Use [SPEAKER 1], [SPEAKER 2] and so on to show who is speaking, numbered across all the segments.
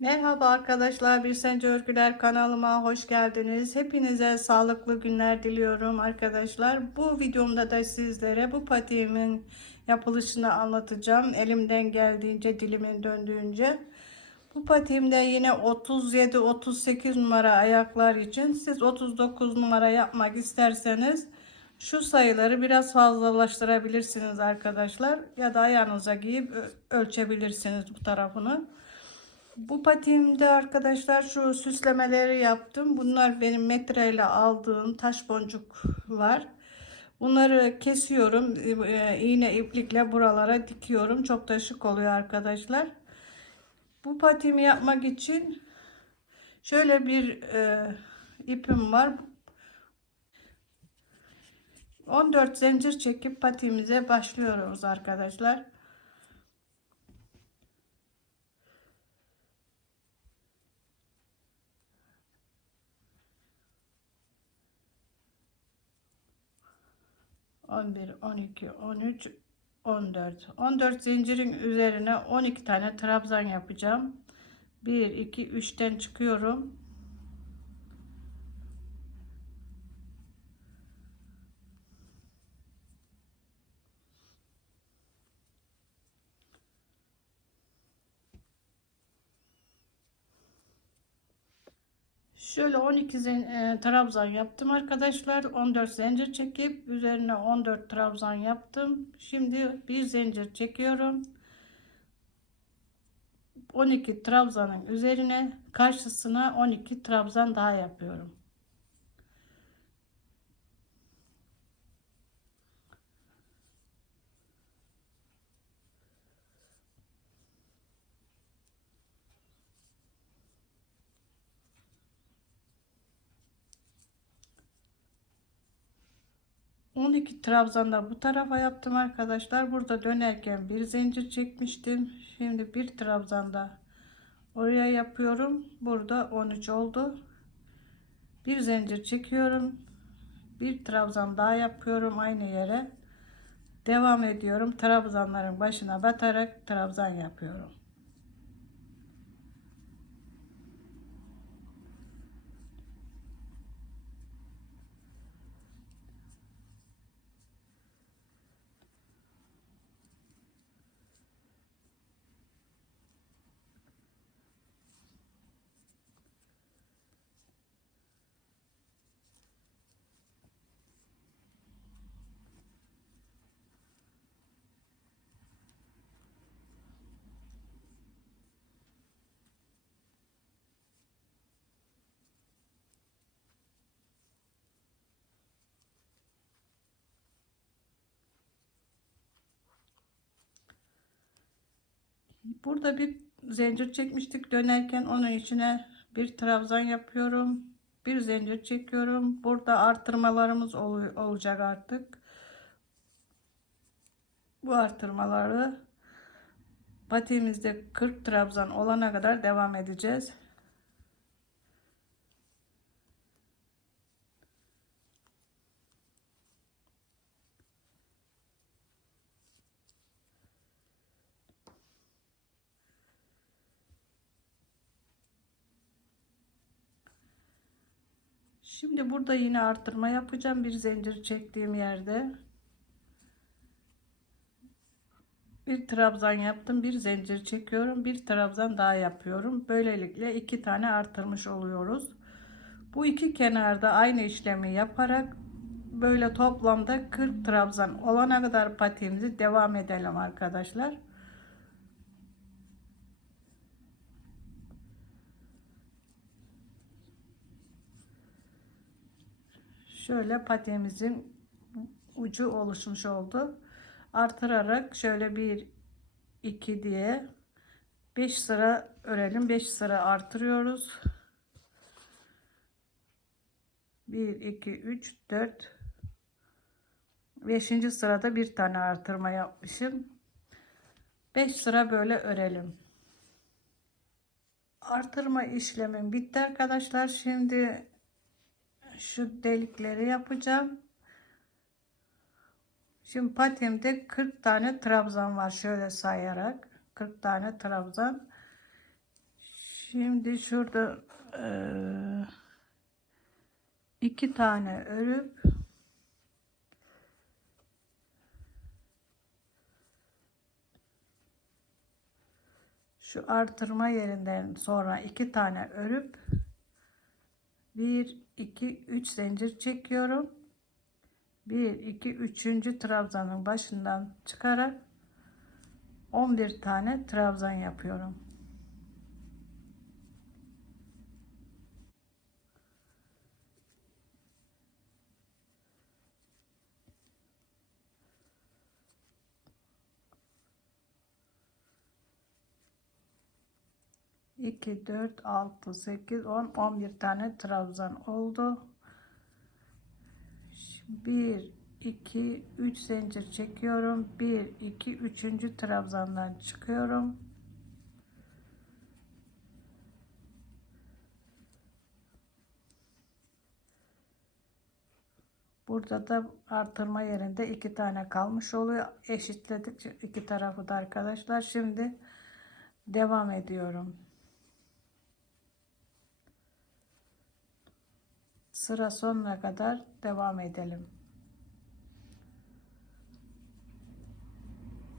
[SPEAKER 1] Merhaba arkadaşlar, Bir Sence Örgüler kanalıma hoş geldiniz. Hepinize sağlıklı günler diliyorum arkadaşlar. Bu videomda da sizlere bu patiğimin yapılışını anlatacağım. Elimden geldiğince, dilimin döndüğünce. Bu patiğimde yine 37-38 numara ayaklar için siz 39 numara yapmak isterseniz şu sayıları biraz fazlalaştırabilirsiniz arkadaşlar. Ya da ayağınıza giyip ölçebilirsiniz bu tarafını. Bu patiğimde arkadaşlar şu süslemeleri yaptım. Bunlar benim metreyle aldığım taş boncuklar. Bunları kesiyorum. Ee, iğne iplikle buralara dikiyorum. Çok da şık oluyor arkadaşlar. Bu patiğimi yapmak için şöyle bir e, ipim var. 14 zincir çekip patiğimize başlıyoruz arkadaşlar. On bir, on iki, on üç, on dört. On dört zincirin üzerine on iki tane trabzan yapacağım. Bir, iki, üçten çıkıyorum. 'Şöyle 12 zen- e, trabzan yaptım arkadaşlar. 14 zincir çekip üzerine 14 trabzan yaptım. Şimdi bir zincir çekiyorum. 12 trabzanın üzerine karşısına 12 trabzan daha yapıyorum. On iki trabzanda bu tarafa yaptım arkadaşlar. Burada dönerken bir zincir çekmiştim. Şimdi bir trabzanda oraya yapıyorum. Burada 13 oldu. Bir zincir çekiyorum. Bir trabzan daha yapıyorum aynı yere. Devam ediyorum. Trabzanların başına batarak trabzan yapıyorum. Burada bir zincir çekmiştik dönerken onun içine bir trabzan yapıyorum. Bir zincir çekiyorum. Burada artırmalarımız ol- olacak artık. Bu artırmaları patiğimizde 40 trabzan olana kadar devam edeceğiz. Şimdi burada yine arttırma yapacağım bir zincir çektiğim yerde. Bir trabzan yaptım, bir zincir çekiyorum, bir trabzan daha yapıyorum. Böylelikle iki tane artırmış oluyoruz. Bu iki kenarda aynı işlemi yaparak böyle toplamda 40 trabzan olana kadar patiğimizi devam edelim arkadaşlar. Şöyle patiğimizin ucu oluşmuş oldu. Artırarak şöyle bir iki diye 5 sıra örelim. 5 sıra artırıyoruz. 1 2 3 4 5. sırada bir tane artırma yapmışım. 5 sıra böyle örelim. Artırma işlemim bitti arkadaşlar. Şimdi şu delikleri yapacağım. Şimdi patimde 40 tane trabzan var şöyle sayarak 40 tane trabzan. Şimdi şurada eee, iki tane örüp şu artırma yerinden sonra iki tane örüp bir iki üç zincir çekiyorum. Bir iki üçüncü trabzanın başından çıkarak 11 tane trabzan yapıyorum. İki, dört, altı, sekiz, on, on bir tane trabzan oldu. Bir, iki, üç zincir çekiyorum. Bir, iki, üçüncü trabzandan çıkıyorum. Burada da artırma yerinde iki tane kalmış oluyor. Eşitledik iki tarafı da arkadaşlar. Şimdi devam ediyorum. Sıra sonuna kadar devam edelim.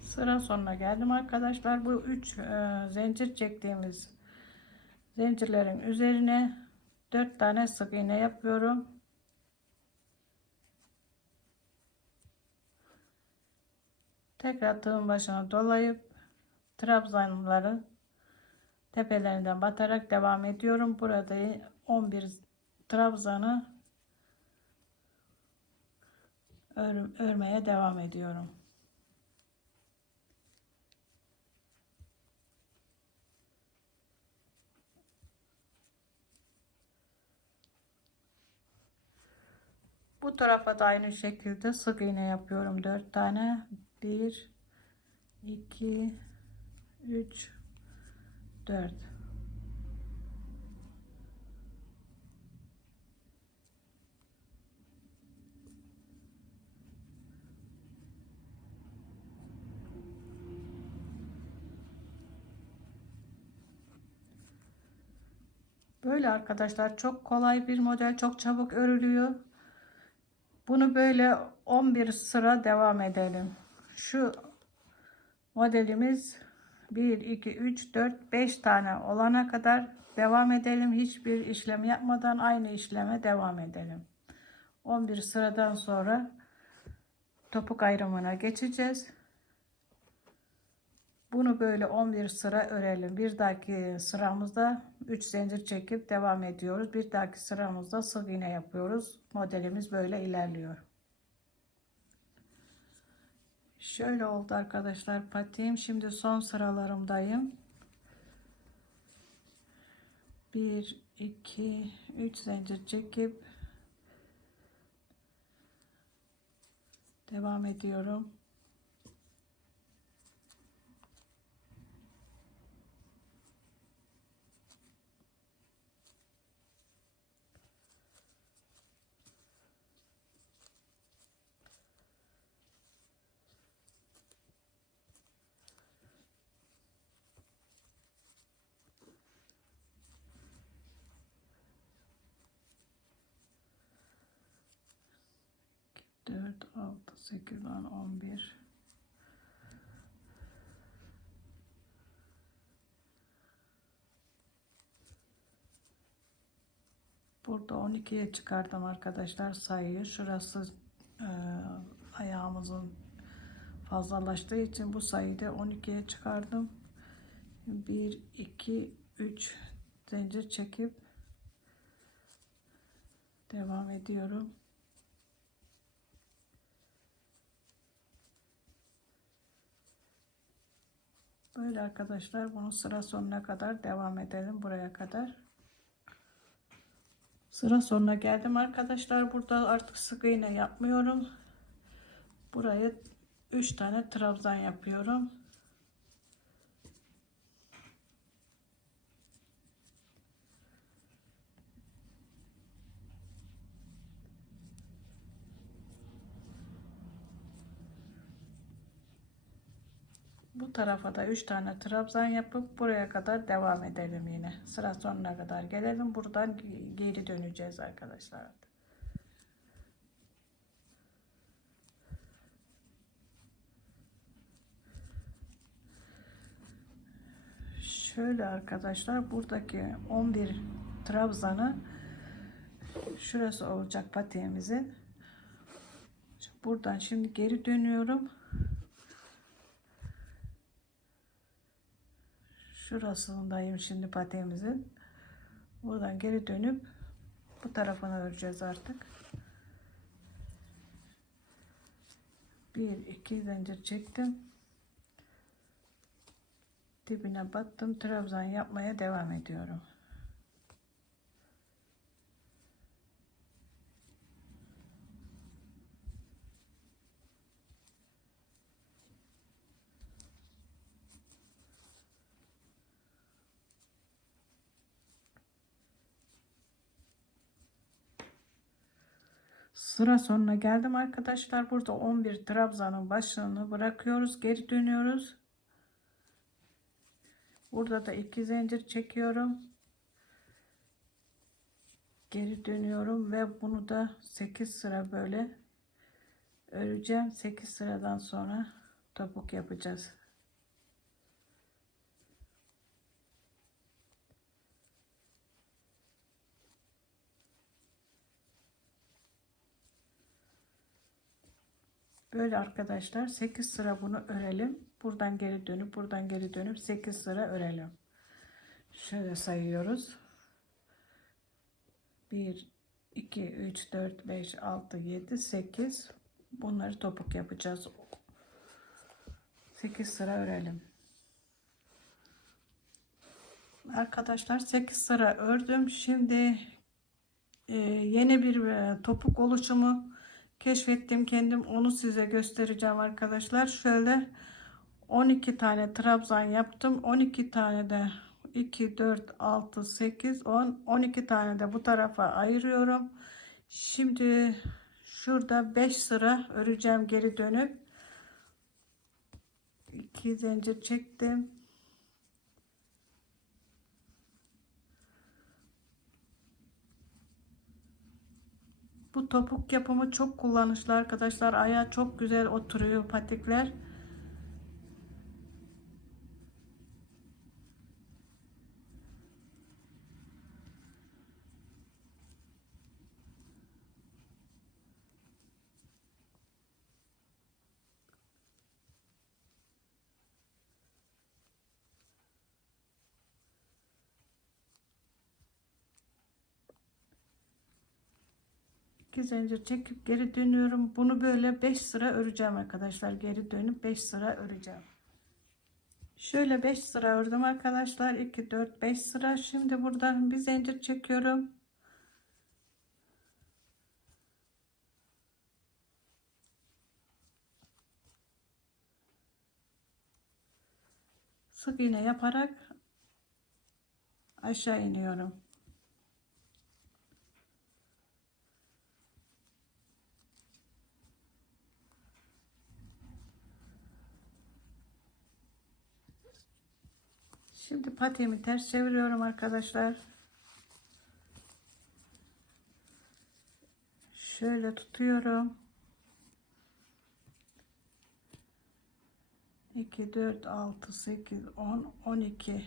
[SPEAKER 1] Sıra sonuna geldim arkadaşlar. Bu üç e, zincir çektiğimiz zincirlerin üzerine dört tane sık iğne yapıyorum. Tekrar tığın başına dolayıp trabzanları tepelerinden batarak devam ediyorum. Burada 11 trabzanı ör, örmeye devam ediyorum. Bu tarafa da aynı şekilde sık iğne yapıyorum. 4 tane. 1 2 3 4 Böyle arkadaşlar çok kolay bir model çok çabuk örülüyor. Bunu böyle 11 sıra devam edelim. Şu modelimiz 1 2 3 4 5 tane olana kadar devam edelim. Hiçbir işlem yapmadan aynı işleme devam edelim. 11 sıradan sonra topuk ayrımına geçeceğiz. Bunu böyle 11 sıra örelim. Bir dahaki sıramızda 3 zincir çekip devam ediyoruz. Bir dahaki sıramızda sık iğne yapıyoruz. Modelimiz böyle ilerliyor. Şöyle oldu arkadaşlar patiğim. Şimdi son sıralarımdayım. 1 2 3 zincir çekip devam ediyorum. Dört, altı, sekiz, on, on bir. Burada 12'ye çıkardım arkadaşlar sayıyı. Şurası e, ayağımızın fazlalaştığı için bu sayıyı da 12'ye çıkardım. 1 2 3 zincir çekip devam ediyorum. Böyle arkadaşlar bunu sıra sonuna kadar devam edelim buraya kadar. Sıra sonuna geldim arkadaşlar. Burada artık sık iğne yapmıyorum. Buraya 3 tane trabzan yapıyorum. Bu tarafa da 3 tane trabzan yapıp buraya kadar devam edelim yine. Sıra sonuna kadar gelelim. Buradan geri döneceğiz arkadaşlar. Şöyle arkadaşlar buradaki 11 trabzanı şurası olacak patiğimizin. Buradan şimdi geri dönüyorum. Şurasındayım şimdi patiğimizin. Buradan geri dönüp bu tarafını öreceğiz artık. Bir iki zincir çektim. Dibine battım. Trabzan yapmaya devam ediyorum. Sıra sonuna geldim arkadaşlar. Burada 11 trabzanın başlığını bırakıyoruz. Geri dönüyoruz. Burada da iki zincir çekiyorum. Geri dönüyorum ve bunu da 8 sıra böyle öreceğim. 8 sıradan sonra topuk yapacağız. Böyle arkadaşlar 8 sıra bunu örelim. Buradan geri dönüp buradan geri dönüp 8 sıra örelim. Şöyle sayıyoruz. 1 2 3 4 5 6 7 8 bunları topuk yapacağız. 8 sıra örelim. Arkadaşlar 8 sıra ördüm. Şimdi e, yeni bir e, topuk oluşumu keşfettim kendim onu size göstereceğim arkadaşlar. Şöyle 12 tane trabzan yaptım. 12 tane de 2 4 6 8 10 12 tane de bu tarafa ayırıyorum. Şimdi şurada 5 sıra öreceğim geri dönüp. 2 zincir çektim Bu topuk yapımı çok kullanışlı arkadaşlar. Ayağı çok güzel oturuyor patikler. Zincir çekip geri dönüyorum. Bunu böyle 5 sıra öreceğim arkadaşlar. Geri dönüp 5 sıra öreceğim. Şöyle 5 sıra ördüm arkadaşlar. 2 4 5 sıra. Şimdi buradan bir zincir çekiyorum. Sık iğne yaparak aşağı iniyorum. Şimdi patiğimi ters çeviriyorum arkadaşlar. Şöyle tutuyorum. 2 4 6 8 10 12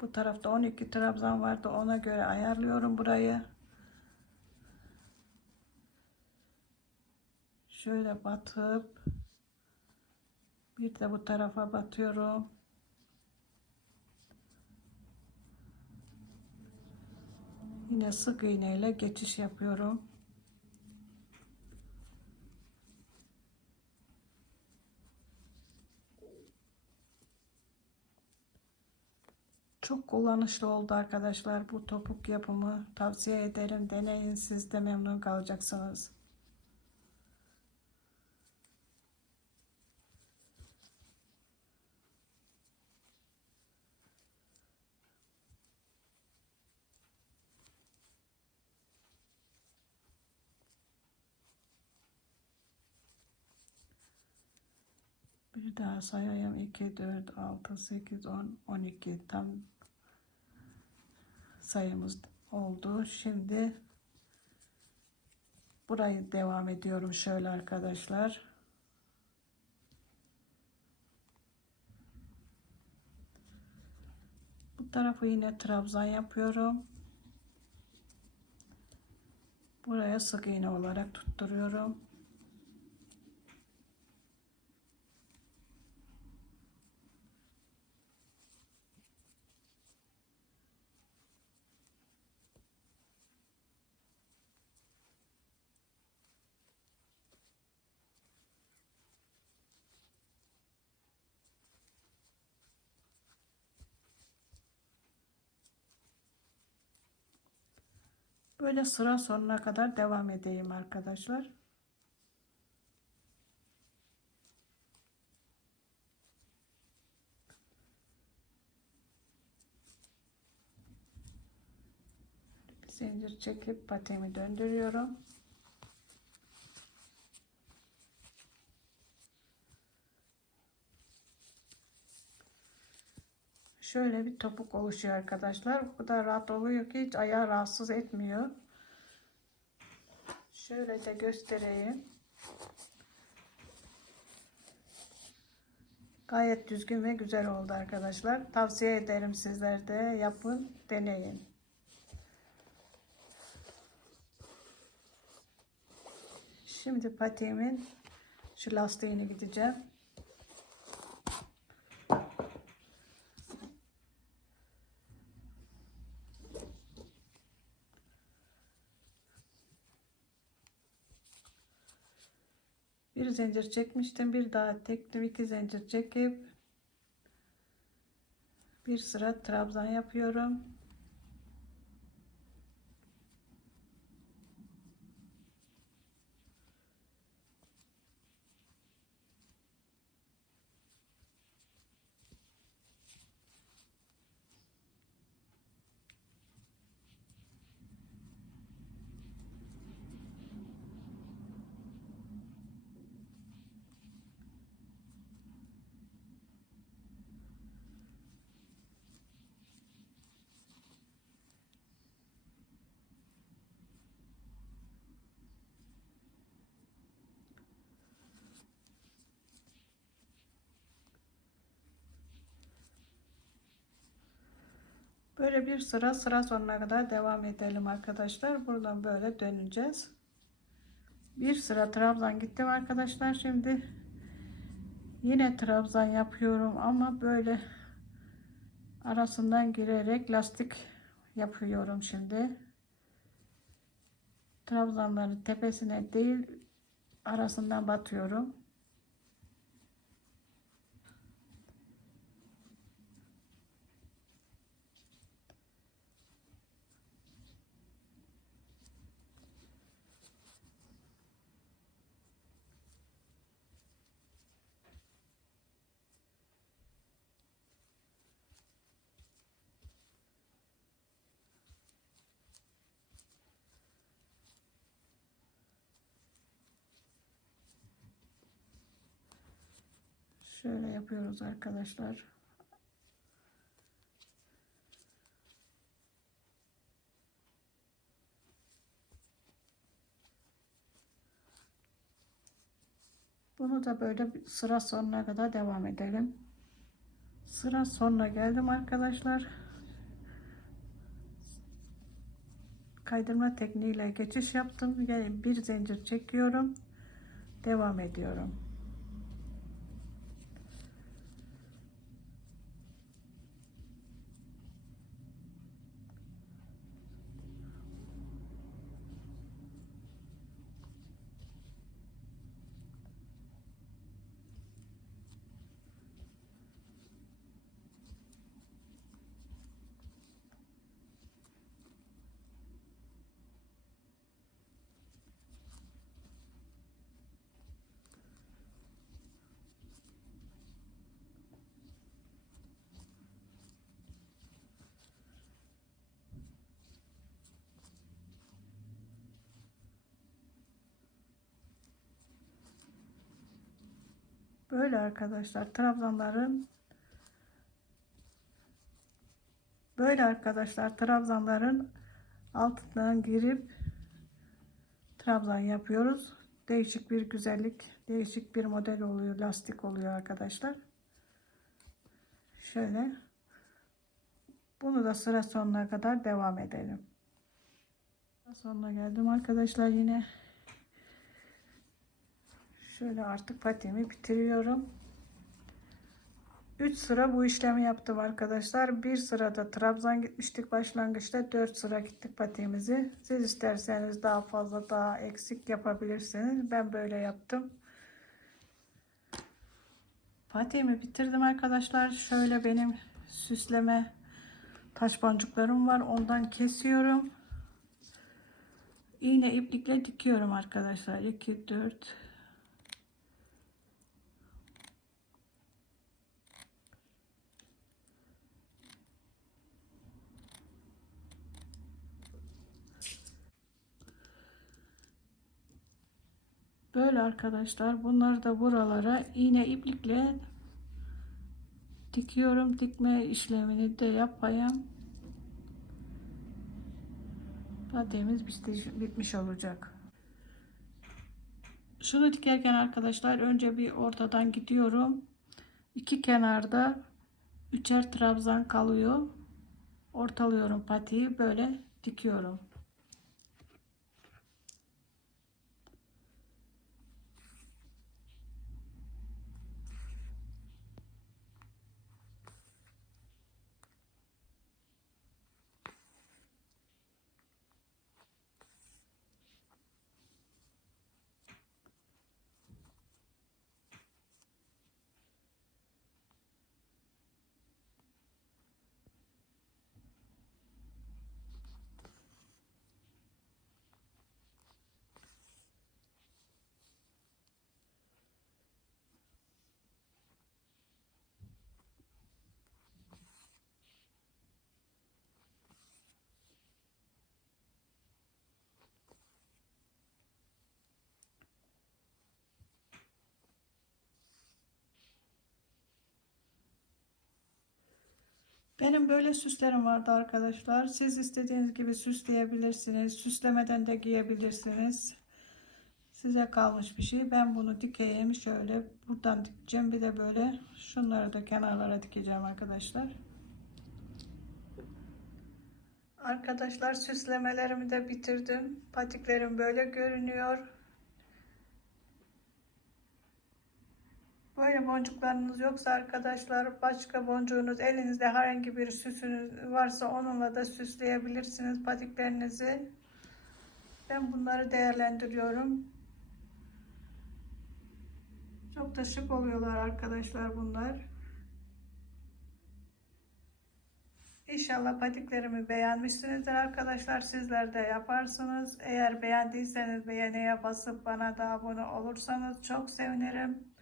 [SPEAKER 1] bu tarafta 12 trabzan vardı ona göre ayarlıyorum burayı şöyle batıp bir de bu tarafa batıyorum Yine sık iğne ile geçiş yapıyorum. Çok kullanışlı oldu arkadaşlar bu topuk yapımı. Tavsiye ederim. Deneyin siz de memnun kalacaksınız. Bir daha sayayım. 2, 4, 6, 8, 10, 12. Tam sayımız oldu. Şimdi burayı devam ediyorum şöyle arkadaşlar. Bu tarafı yine trabzan yapıyorum. Buraya sık iğne olarak tutturuyorum. Böyle sıra sonuna kadar devam edeyim arkadaşlar. Zincir çekip patemi döndürüyorum. Şöyle bir topuk oluşuyor arkadaşlar. O kadar rahat oluyor ki hiç ayağı rahatsız etmiyor. Şöyle de göstereyim. Gayet düzgün ve güzel oldu arkadaşlar. Tavsiye ederim sizler de yapın, deneyin. Şimdi patiğimin şu lastiğini gideceğim. Bir zincir çekmiştim. Bir daha tektim. iki zincir çekip bir sıra trabzan yapıyorum. Böyle bir sıra sıra sonuna kadar devam edelim arkadaşlar. Buradan böyle döneceğiz. Bir sıra trabzan gittim arkadaşlar. Şimdi yine trabzan yapıyorum ama böyle arasından girerek lastik yapıyorum şimdi. Trabzanların tepesine değil arasından batıyorum. Şöyle yapıyoruz arkadaşlar. Bunu da böyle sıra sonuna kadar devam edelim. Sıra sonuna geldim arkadaşlar. Kaydırma tekniğiyle geçiş yaptım. Yani bir zincir çekiyorum. Devam ediyorum. Böyle arkadaşlar trabzanların böyle arkadaşlar trabzanların altından girip trabzan yapıyoruz. Değişik bir güzellik, değişik bir model oluyor, lastik oluyor arkadaşlar. Şöyle bunu da sıra sonuna kadar devam edelim. Sonuna geldim arkadaşlar yine. Şöyle artık patiğimi bitiriyorum. 3 sıra bu işlemi yaptım arkadaşlar. Bir sırada trabzan gitmiştik başlangıçta. 4 sıra gittik patiğimizi. Siz isterseniz daha fazla daha eksik yapabilirsiniz. Ben böyle yaptım. Patiğimi bitirdim arkadaşlar. Şöyle benim süsleme taş boncuklarım var. Ondan kesiyorum. İğne iplikle dikiyorum arkadaşlar. 2 4 Böyle arkadaşlar bunları da buralara iğne iplikle dikiyorum. Dikme işlemini de yapayım. Patiğimiz bitmiş olacak. Şunu dikerken arkadaşlar önce bir ortadan gidiyorum. İki kenarda üçer trabzan kalıyor. Ortalıyorum patiği böyle dikiyorum. Benim böyle süslerim vardı arkadaşlar. Siz istediğiniz gibi süsleyebilirsiniz. Süslemeden de giyebilirsiniz. Size kalmış bir şey. Ben bunu dikeyim. Şöyle buradan dikeceğim. Bir de böyle şunları da kenarlara dikeceğim arkadaşlar. Arkadaşlar süslemelerimi de bitirdim. Patiklerim böyle görünüyor. Böyle boncuklarınız yoksa arkadaşlar başka boncuğunuz elinizde herhangi bir süsünüz varsa onunla da süsleyebilirsiniz patiklerinizi. Ben bunları değerlendiriyorum. Çok da şık oluyorlar arkadaşlar bunlar. İnşallah patiklerimi beğenmişsinizdir arkadaşlar. Sizler de yaparsınız. Eğer beğendiyseniz beğeniye basıp bana da abone olursanız çok sevinirim.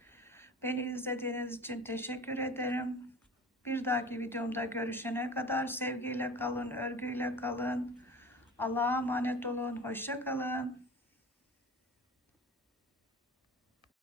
[SPEAKER 1] Beni izlediğiniz için teşekkür ederim. Bir dahaki videomda görüşene kadar sevgiyle kalın, örgüyle kalın. Allah'a emanet olun. Hoşça kalın.